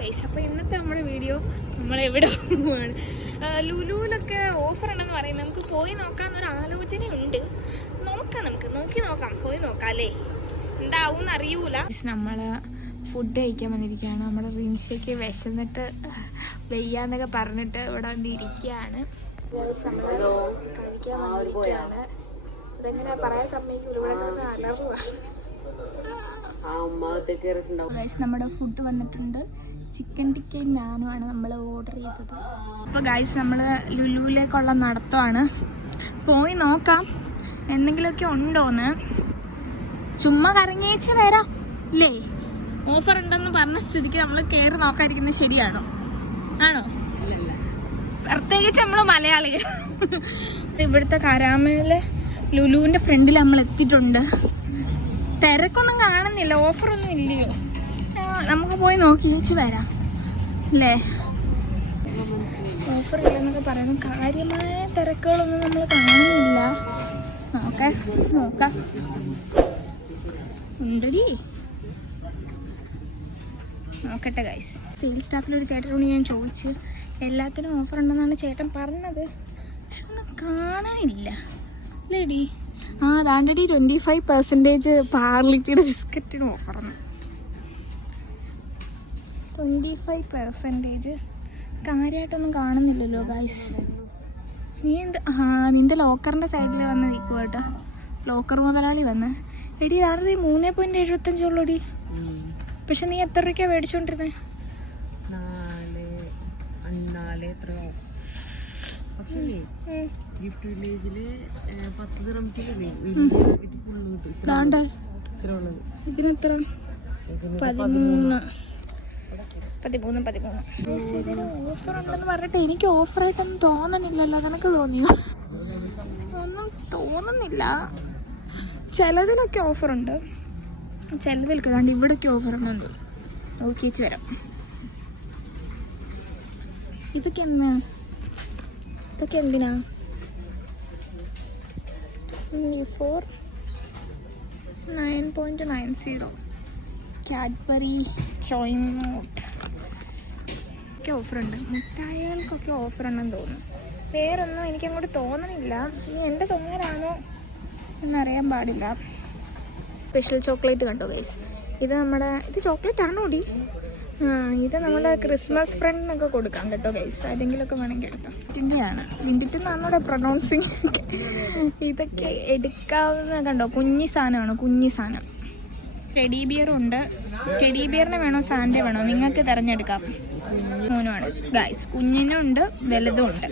Guys, അപ്പോൾ ഇന്നത്തെ നമ്മുടെ വീഡിയോ നമ്മളെവിടെ പോവാണ്. ലുലുവിലൊക്കെ ഓഫർ ഉണ്ടെന്ന് പറയുന്നത്, നമുക്ക് പോയി നോക്കാമെന്നൊരു ആലോചനയുണ്ട്. നമുക്ക് നോക്കാം, പോയി നോക്കാം അല്ലേ, എന്താവും അറിയൂല. നമ്മൾ ഫുഡ് കഴിക്കാൻ വന്നിരിക്കുകയാണ്. നമ്മുടെ റിൻഷയ്ക്ക് വിശന്നിട്ട് വെയ്യാന്നൊക്കെ പറഞ്ഞിട്ട് ഇവിടെ വന്നിരിക്കുകയാണ്. കഴിക്കാൻ വന്നിരിക്കുകയാണ്. ഇതെങ്ങനെ പറയാൻ സമ്മതിക്കൂല, ഇവിടെ കിടന്ന് അലറുക. നമ്മുടെ ഫുഡ് വന്നിട്ടുണ്ട്. ചിക്കൻ ടിക്കയും നാനുമാണ് നമ്മൾ ഓർഡർ ചെയ്തത്. അപ്പോൾ ഗൈസ്, നമ്മൾ ലുലുവിലേക്കുള്ള നടത്തമാണ്. പോയി നോക്കാം എന്തെങ്കിലുമൊക്കെ ഉണ്ടോന്ന്. ചുമ്മാ കറങ്ങിയേച്ച് വരാം ഇല്ലേ. ഓഫർ ഉണ്ടെന്ന് പറഞ്ഞ സ്ഥിതിക്ക് നമ്മൾ കയറി നോക്കാതിരിക്കുന്നത് ശരിയാണോ? ആണോ? പ്രത്യേകിച്ച് നമ്മൾ മലയാളികൾ. ഇവിടുത്തെ കരാമയിലെ ലുലുവിൻ്റെ ഫ്രണ്ടിൽ നമ്മൾ എത്തിയിട്ടുണ്ട്. തിരക്കൊന്നും കാണുന്നില്ല, ഓഫറൊന്നും ഇല്ലയോ. നമുക്ക് പോയി നോക്കി വെച്ച് വരാം അല്ലേ. ഓഫർ ഇല്ലെന്നൊക്കെ പറയുന്നു. കാര്യമായ തിരക്കുകളൊന്നും നമ്മൾ കാണുന്നില്ല. നോക്കാം ഉണ്ടടി, നോക്കട്ടെ ഗൈസ്. സെയിൽസ് സ്റ്റാഫിലൊരു ചേട്ടനോട് ഞാൻ ചോദിച്ച്, എല്ലാത്തിനും ഓഫർ ഉണ്ടെന്നാണ് ചേട്ടൻ പറഞ്ഞത്. പക്ഷെ ഒന്നും കാണാനില്ല അല്ലേടി. അതാണ്ടടി 25% പാർലിറ്റിയുടെ ബിസ്ക്കറ്റിന് ഓഫറാണ്. 25% കാര്യമായിട്ടൊന്നും കാണുന്നില്ലല്ലോ ഗൈസ്. നീ നിന്റെ ലോക്കറിൻ്റെ സൈഡിൽ വന്ന് നിൽക്കുക കേട്ടോ. ലോക്കർ മുതലാളി വന്ന്, എടി ഇതാണത് 3.75 ഉള്ളൂടി. പക്ഷെ നീ എത്ര രൂപയ്ക്കാണ് മേടിച്ചോണ്ടിരുന്നത്? 4 ഗിഫ്റ്റ് വില്ലേജില് 10 ദിറംസിലേ ഇതിനെത്ര? 13. ഇതിന് ഓഫർ ഉണ്ടെന്ന് പറഞ്ഞിട്ട് എനിക്ക് ഓഫറായിട്ടൊന്നും തോന്നണില്ലല്ലോ. നിനക്ക് തോന്നിയോ? ഒന്നും തോന്നുന്നില്ല. ചിലതിലൊക്കെ ഓഫറുണ്ട്, ചിലതിലൊക്കെ കണ്ട് ഇവിടെയൊക്കെ ഓഫർ ഉണ്ടെന്ന് നോക്കിയേച്ച് വരാം. ഇതൊക്കെ എന്തിനാ? 9.90 കാഡ്ബറി ചോയ്മോട്ട് ഒക്കെ ഓഫറുണ്ട്. മിഠായികൾക്കൊക്കെ ഓഫറുണ്ടെന്ന് തോന്നുന്നു. വേറൊന്നും എനിക്കങ്ങോട്ട് തോന്നണില്ല. ഇനി എൻ്റെ തോന്നലാണോ എന്നറിയാൻ പാടില്ല. സ്പെഷ്യൽ ചോക്ലേറ്റ് കണ്ടോ ഗൈസ്. ഇത് ചോക്ലേറ്റ് ആണോ ഡി? ഇത് നമ്മുടെ ക്രിസ്മസ് ഫ്രണ്ടിനൊക്കെ കൊടുക്കാം കേട്ടോ ഗൈസ്. ആരെങ്കിലുമൊക്കെ വേണമെങ്കിൽ എടുക്കാം. ലിൻഡിൻ്റെയാണ്. ലിൻഡിറ്റെന്നാണോ പ്രൊനൗൺസിങ്? ഇതൊക്കെ എടുക്കാവുന്ന കണ്ടോ, കുഞ്ഞി സാധനം. ടെഡി ബിയറും ഉണ്ട്. ടെഡി ബിയറിന് വേണോ സാൻഡേ വേണോ നിങ്ങൾക്ക് തിരഞ്ഞെടുക്കാം. 3 ഗൈസ്. കുഞ്ഞിനുണ്ട്, വലുതും ഉണ്ട്.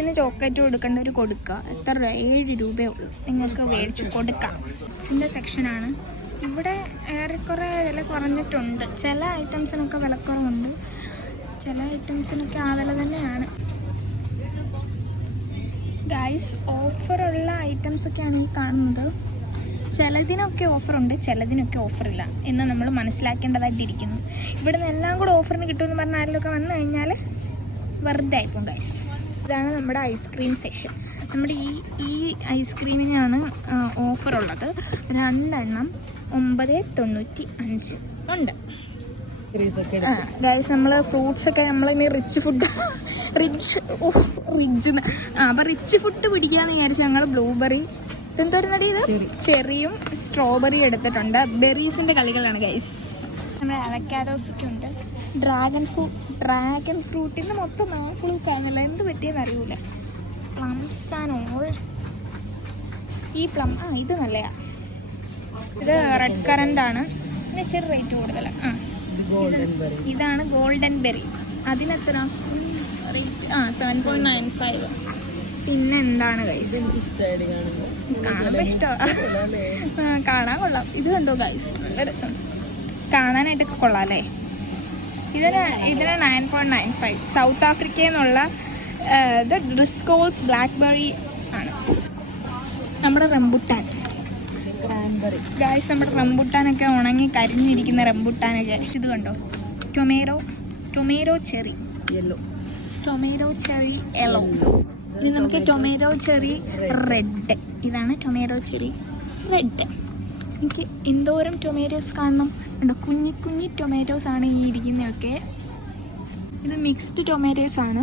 ിന് ചോക്ലേറ്റ് കൊടുക്കേണ്ടവർ കൊടുക്കുക. എത്ര രൂപ? 7 രൂപയേ ഉള്ളൂ. നിങ്ങൾക്ക് മേടിച്ച് കൊടുക്കാം. ിൻ്റെ സെക്ഷനാണ്. ഇവിടെ ഏറെക്കുറെ വില കുറഞ്ഞിട്ടുണ്ട്. ചില ഐറ്റംസിനൊക്കെ വിലക്കുറവുണ്ട്, ചില ഐറ്റംസിനൊക്കെ ആ വില തന്നെയാണ് ഗൈസ്. ഓഫറുള്ള ഐറ്റംസൊക്കെയാണ് ഈ കാണുന്നത്. ചിലതിനൊക്കെ ഓഫറുണ്ട്, ചിലതിനൊക്കെ ഓഫറില്ല എന്ന് നമ്മൾ മനസ്സിലാക്കേണ്ടതായിട്ടിരിക്കുന്നു. ഇവിടെ നിന്ന് എല്ലാം കൂടെ ഓഫറിന് കിട്ടുമെന്ന് പറഞ്ഞാൽ ആരിലൊക്കെ വന്നു കഴിഞ്ഞാൽ വെറുതെ ആയിപ്പോൾ ഗൈസ്. ഇതാണ് നമ്മുടെ ഐസ്ക്രീം സെക്ഷൻ. നമ്മുടെ ഈ ഐസ്ക്രീമിനാണ് ഓഫറുള്ളത്. 2 എണ്ണം 9.95 ഉണ്ട് ഗൈസ്. നമ്മൾ ഫ്രൂട്ട്സൊക്കെ നമ്മളിനി റിച്ച് ഫുഡ് പിടിക്കാമെന്ന് വിചാരിച്ചു ഞങ്ങൾ ബ്ലൂബെറി, എന്തോരുന്നടി ഇത്, ചെറിയും സ്ട്രോബെറിയും എടുത്തിട്ടുണ്ട്. ബെറീസിൻ്റെ കളികളാണ് ഗൈസ്. നമ്മുടെ അവക്കാഡോസൊക്കെ ഉണ്ട്. ഡ്രാഗൺ ഫ്രൂട്ടിന് മൊത്തം 4 കഴിഞ്ഞല്ല, എന്ത് പറ്റിയെന്ന് അറിയൂല. Plums and all. ഈ പ്ലം ഇത് നല്ലതാ. ഇത് റെഡ് കറന്റ് ആണ്, പിന്നെ ഇച്ചിരി റേറ്റ് കൂടുതലാണ്. ഇതാണ് ഗോൾഡൻ ബെറി. അതിനെത്ര റേറ്റ്? 7.95. പിന്നെ എന്താണ് ഗൈസ്, കാണുമ്പോൾ ഇഷ്ടമാണ്, കാണാൻ കൊള്ളാം. ഇത് കണ്ടോ ഗൈസ്, നല്ല രസമുണ്ട് കാണാനായിട്ടൊക്കെ കൊള്ളാം അല്ലേ. ഇതിന് 9.95. സൗത്ത് ആഫ്രിക്കയിൽ നിന്നുള്ള ഇത് ഡ്രിസ്കോൾസ് ബ്ലാക്ക്ബെറി ആണ്. നമ്മുടെ റംബുട്ടാൻ ഗൈസ്, നമ്മുടെ റംബുട്ടാനൊക്കെ ഉണങ്ങി കരിഞ്ഞിരിക്കുന്ന റംബുട്ടാനൊക്കെ. ഇത് കണ്ടോ, ടൊമാറ്റോ ചെറി യെല്ലോ. ഇനി നമുക്ക് ടൊമാറ്റോ ചെറി റെഡ്. ഇതാണ് ടൊമാറ്റോ ചെറി റെഡ്. എനിക്ക് എന്തോരം ടൊമാറ്റോസ് കാണണം ഉണ്ടോ. കുഞ്ഞി കുഞ്ഞി ടൊമാറ്റോസ് ആണ് ഈ ഇരിക്കുന്നതൊക്കെ. ഇത് മിക്സ്ഡ് ടൊമാറ്റോസ് ആണ്.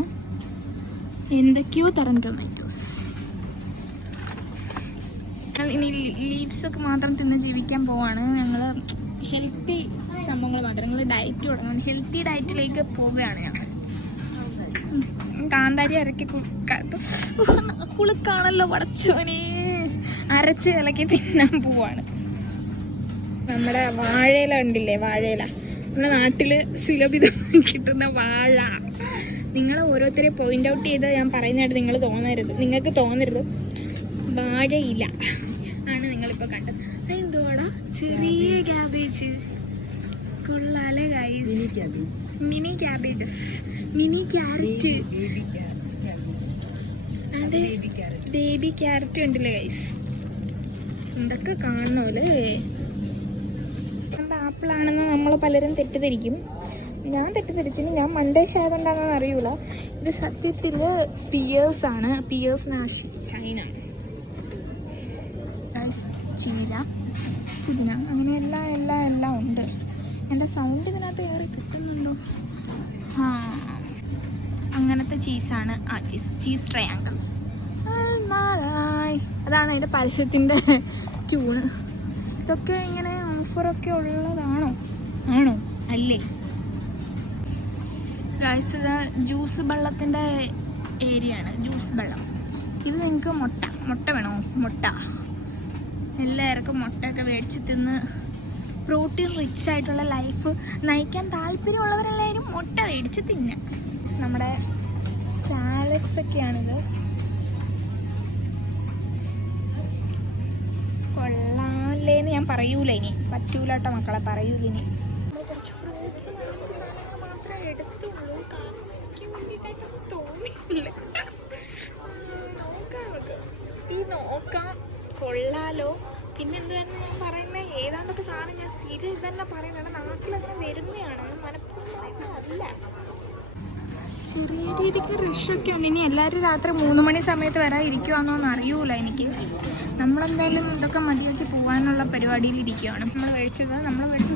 എന്തൊക്കെയോ തരം ടൊമാറ്റോസ്. ഇനി ലീവ്സൊക്കെ മാത്രം തിന്ന് ജീവിക്കാൻ പോവാണ് ഞങ്ങൾ. ഹെൽത്തി സംഭവങ്ങൾ മാത്രം. ഞങ്ങൾ ഡയറ്റ് തുടങ്ങും. ഹെൽത്തി ഡയറ്റിലേക്ക് പോവുകയാണ് ഞങ്ങൾ. കാന്താരി ഇറക്കി കുളുക്കാണല്ലോ പടച്ചോനെ. അരച്ച് ഇളക്കി തിന്നാൻ പോവാണ്. നമ്മുടെ വാഴയില ഉണ്ടില്ലേ, വാഴയില നമ്മുടെ നാട്ടില് സുലഭിതം കിട്ടുന്ന വാഴ. നിങ്ങൾ ഓരോരുത്തരെ പോയിന്റ് ഔട്ട് ചെയ്ത് ഞാൻ പറയുന്നതായിട്ട് നിങ്ങൾക്ക് തോന്നരുത്. വാഴയില ആണ് നിങ്ങളിപ്പോൾ കണ്ടത്. അതെന്തോടാ ചെറിയ ക്യാബേജ്. കൊള്ളാലെ guys. Mini cabbages, mini carrot. അതെ, ബേബി ക്യാരറ്റ് ഉണ്ടല്ലേ ഗൈസ്. എന്തൊക്കെ കാണണമല്ലേ. ആപ്പിളാണെന്ന് നമ്മൾ പലരും തെറ്റിദ്ധരിക്കും. ഞാൻ തെറ്റിദ്ധരിച്ചിന്. ഞാൻ മണ്ടേഷ് ആയതുകൊണ്ടാണെന്ന് അറിയൂല. ഇത് സത്യത്തിൽ പിയേഴ്സ് ആണ്. Pears nashi China. ചീര, പുതിന, അങ്ങനെ എല്ലാം ഉണ്ട്. എൻ്റെ സൗണ്ട് ഇതിനകത്ത് ഏറെ കിട്ടുന്നുണ്ടോ? ആ, അങ്ങനത്തെ ചീസാണ്. ആ ചീസ് ട്രയാങ്കിൾസ്. അതാണ് അതിൻ്റെ പരസ്യത്തിൻ്റെ ട്യൂണ്. ഇതൊക്കെ ഇങ്ങനെ ഓഫറൊക്കെ ഉള്ളതാണോ? അല്ലേ ഗൈസ്? ഇത് ജ്യൂസ് വെള്ളത്തിൻ്റെ ഏരിയ ആണ്. ജ്യൂസ് വെള്ളം. ഇത് നിങ്ങൾക്ക് മുട്ട വേണോ? മുട്ട എല്ലാവർക്കും മുട്ടയൊക്കെ മേടിച്ച് തിന്ന് പ്രോട്ടീൻ റിച്ച് ആയിട്ടുള്ള ലൈഫ് നയിക്കാൻ താല്പര്യമുള്ളവരെല്ലാവരും മുട്ട മേടിച്ച് തിന്നുക. നമ്മുടെ സാലഡ്സ് ഒക്കെയാണിത്. കൊള്ളാല്ലേന്ന് ഞാൻ പറയൂല. ഇനി പറ്റൂല കേട്ടോ മക്കളെ, പറയൂല. ഇനി നമ്മൾ കുറച്ച് ഫ്രൂട്ട്സ് സാധനങ്ങൾ മാത്രമേ എടുത്തുള്ളൂ. കാണിക്കാൻ വേണ്ടിയിട്ടായിട്ടൊന്നും തോന്നിയില്ല. നോക്കാം കൊള്ളാലോ. പിന്നെ എന്തുവായിരുന്നു ഞാൻ പറയുന്നത്? ഏതാണ്ടൊക്കെ സാധനം ഞാൻ സ്ഥിരം ഇതന്നെ പറയുന്നത്. നാട്ടിലങ്ങനെ വരുന്നതാണ്, മനഃപൂർവ്വമല്ല. ചെറിയ രീതിക്ക് റഷൊക്കെ ഉണ്ട്. ഇനി എല്ലാവരും രാത്രി 3 മണി സമയത്ത് വരാൻ ഇരിക്കുവാന്നോന്ന് അറിയൂല എനിക്ക്. നമ്മളെന്തായാലും ഇതൊക്കെ മതിയാക്കി പോകാനുള്ള പരിപാടിയിൽ ഇരിക്കുകയാണ്. നമ്മൾ മേടിച്ച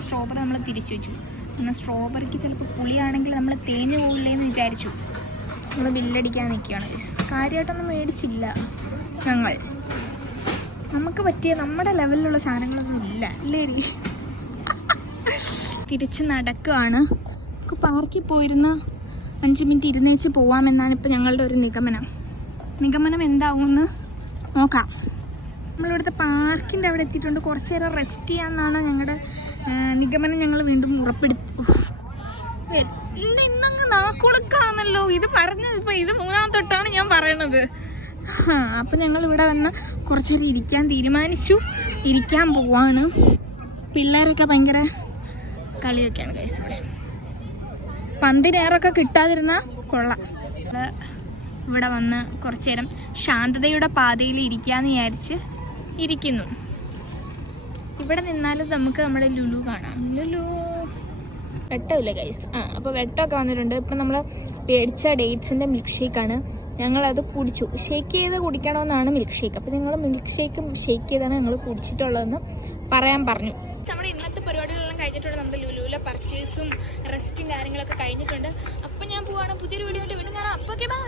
സ്ട്രോബെറി നമ്മൾ തിരിച്ചു വെച്ചു. പിന്നെ സ്ട്രോബെറിക്ക് ചിലപ്പോൾ പുളിയാണെങ്കിൽ നമ്മൾ തേഞ്ഞു പോകില്ലേന്ന് വിചാരിച്ചു. നമ്മൾ ബില്ലടിക്കാൻ നിൽക്കുകയാണ്. കാര്യമായിട്ടൊന്നും മേടിച്ചില്ല ഞങ്ങൾ. നമുക്ക് പറ്റിയ നമ്മുടെ ലെവലിലുള്ള സാധനങ്ങളൊന്നും ഇല്ല അല്ലേ? തിരിച്ച് നടക്കുകയാണ്. നമുക്ക് പാർക്കിൽ പോയിരുന്ന് 5 മിനിറ്റ് ഇരുന്നേച്ച് പോവാമെന്നാണ് ഇപ്പോൾ ഞങ്ങളുടെ ഒരു നിഗമനം എന്താവുമെന്ന് നോക്കാം. നമ്മളിവിടുത്തെ പാർക്കിൻ്റെ അവിടെ എത്തിയിട്ടുണ്ട്. കുറച്ച് നേരം റെസ്റ്റ് ചെയ്യാമെന്നാണ് ഞങ്ങളുടെ നിഗമനം. ഞങ്ങൾ വീണ്ടും ഇന്നങ്ങ് നാക്കുളുക്കാണല്ലോ ഇത് പറഞ്ഞത്. ഇപ്പോൾ ഇത് 3ാം തൊട്ടാണ് ഞാൻ പറയണത്. അപ്പം ഞങ്ങൾ ഇവിടെ വന്ന് കുറച്ച് നേരം ഇരിക്കാൻ തീരുമാനിച്ചു. ഇരിക്കാൻ പോവാണ്. പിള്ളേരൊക്കെ ഭയങ്കര കളിയൊക്കെയാണ് ഗൈസ്. ഇവിടെ പന്തിനേറൊക്കെ കിട്ടാതിരുന്നാൽ കൊള്ളാം. ഇവിടെ വന്ന് കുറച്ച് നേരം ശാന്തതയുടെ പാതയിൽ ഇരിക്കാമെന്ന് വിചാരിച്ച് ഇരിക്കുന്നു. ഇവിടെ നിന്നാലും നമുക്ക് നമ്മുടെ ലുലു കാണാം. ലുലു വെട്ടമില്ല ഗൈസ്. അപ്പോൾ വെട്ടമൊക്കെ വന്നിട്ടുണ്ട്. ഇപ്പം നമ്മൾ മേടിച്ച ഡേറ്റ്സിൻ്റെ മിൽക്ക് ഷേക്കാണ്. ഞങ്ങളത് കുടിച്ചു. ഷേക്ക് ചെയ്ത് കുടിക്കണമെന്നാണ് മിൽക്ക് ഷേക്ക്. അപ്പോൾ ഞങ്ങൾ മിൽക്ക് ഷേക്ക് ചെയ്താണ് ഞങ്ങൾ കുടിച്ചിട്ടുള്ളതെന്ന് പറയാൻ പറഞ്ഞു. നമ്മുടെ ഇന്നത്തെ പരിപാടികളെല്ലാം കഴിഞ്ഞിട്ടുണ്ട്. നമ്മുടെ ലുലുവിലെ പർച്ചേസും റെസ്റ്റും കാര്യങ്ങളൊക്കെ കഴിഞ്ഞിട്ടുണ്ട്. അപ്പം ഞാൻ പോവാണ്. പുതിയൊരു വീഡിയോ വീണ്ടും കാണാം. അപ്പോൾ ഓക്കെ, ബൈ.